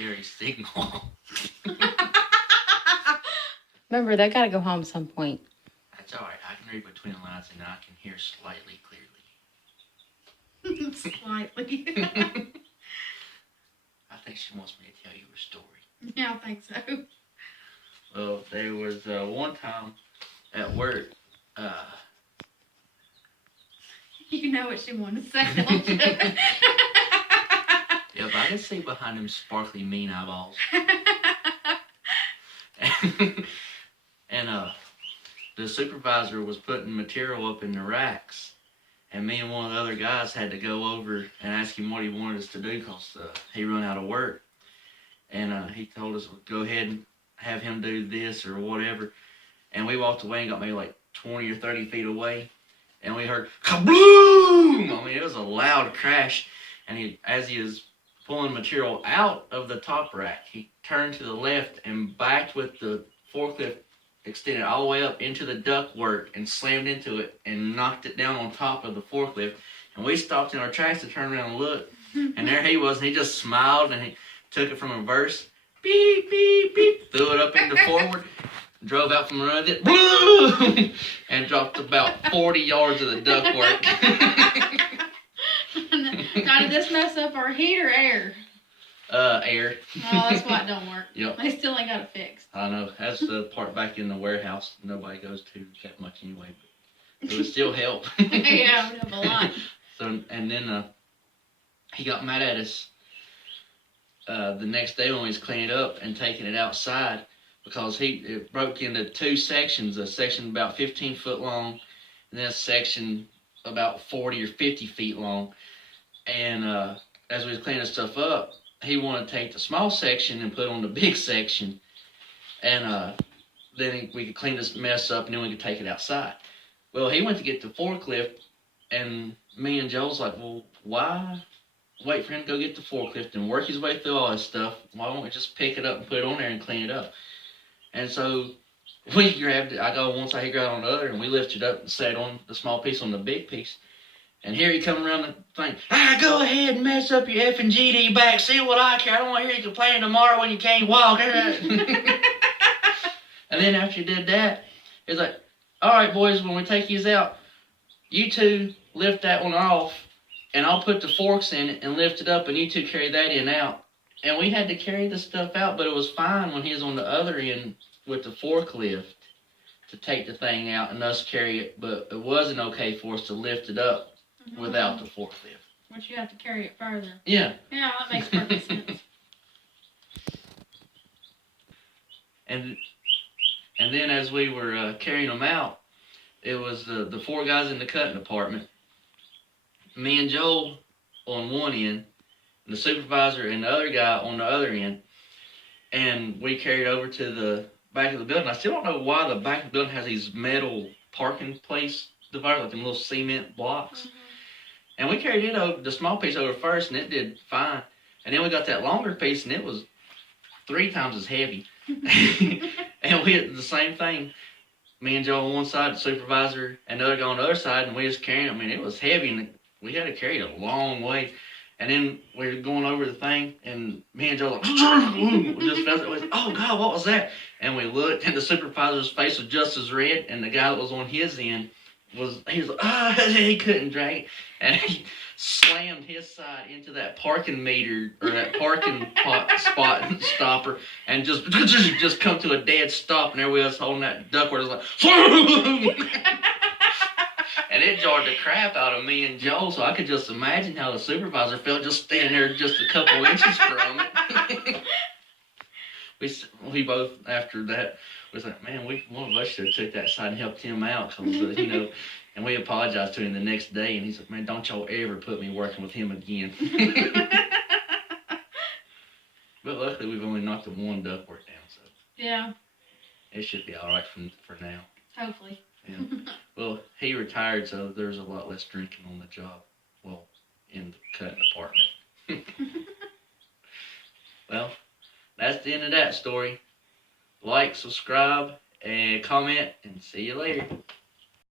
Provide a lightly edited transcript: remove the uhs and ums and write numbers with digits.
scary signal. Remember, they gotta go home some point. That's alright. I can read between the lines and I can hear slightly clearly. Slightly. I think she wants me to tell you her story. Yeah, I think so. Well, there was one time at work. You know what she wanted to say, don't you? Yep, I can see behind them sparkly mean eyeballs. And the supervisor was putting material up in the racks, and me and one of the other guys had to go over and ask him what he wanted us to do because he run out of work. And he told us, go ahead and have him do this or whatever. And we walked away and got maybe like 20 or 30 feet away, and we heard kabloom! I mean, it was a loud crash. And as he was pulling material out of the top rack, he turned to the left and backed with the forklift extended all the way up into the duct work and slammed into it and knocked it down on top of the forklift. And we stopped in our tracks to turn around and look. And there he was, and he just smiled, and he took it from reverse, beep, beep, beep, threw it up into forward, drove out from around it, boom, and dropped about 40 yards of the duct work. Now, did this mess up our heat or air? Air. Oh, that's why it don't work. Yep. They still ain't got it fixed. I know. That's the part back in the warehouse nobody goes to that much anyway, but it would still help. Yeah, it would help a lot. So, and then he got mad at us the next day when we was cleaning it up and taking it outside because it broke into two sections, a section about 15 foot long and then a section about 40 or 50 feet long. And as we was cleaning stuff up, he wanted to take the small section and put on the big section, and then we could clean this mess up and then we could take it outside. Well, he went to get the forklift, and me and Joel's like, well, why wait for him to go get the forklift and work his way through all this stuff? Why don't we just pick it up and put it on there and clean it up? And so we grabbed it. I go on one side, he grabbed on the other, and we lifted it up and sat on the small piece on the big piece. And here he come around the thing. Go ahead and mess up your F and GD back. See what I care. I don't want to hear you complaining tomorrow when you can't walk. And then after he did that, he's like, all right, boys, when we take these out, you two lift that one off, and I'll put the forks in it and lift it up, and you two carry that in out. And we had to carry the stuff out, but it was fine when he was on the other end with the forklift to take the thing out and us carry it, but it wasn't okay for us to lift it up without the forklift. But you have to carry it further. Yeah. Yeah, that makes perfect sense. And then as we were carrying them out, it was the four guys in the cutting department, me and Joel on one end, and the supervisor and the other guy on the other end, and we carried over to the back of the building. I still don't know why the back of the building has these metal parking place dividers, like them little cement blocks. Mm-hmm. And we carried it over, the small piece over first, and it did fine. And then we got that longer piece, and it was 3 times as heavy. And we did the same thing. Me and Joe on one side, the supervisor, and the other guy on the other side, and we was carrying it. I mean, it was heavy, and we had to carry it a long way. And then we were going over the thing, and me and Joe like, just felt it. Oh, God, what was that? And we looked, and the supervisor's face was just as red, and the guy that was on his end, he was like, he couldn't drag it. And he slammed his side into that parking meter, or that parking spot stopper, and just come to a dead stop. And there we was holding that ductwork. It was like, and it jarred the crap out of me and Joel, so I could just imagine how the supervisor felt just standing there just a couple inches from it. we both, after that, was like, man, one of us should have took that side and helped him out, cause, and we apologized to him the next day, and he's like, man, don't y'all ever put me working with him again. But luckily, we've only knocked the one ductwork down, so. Yeah. It should be all right for now. Hopefully. Yeah. Well, he retired, so there's a lot less drinking on the job. Well, in the cutting department. Well, that's the end of that story. Like, subscribe, and comment, and see you later.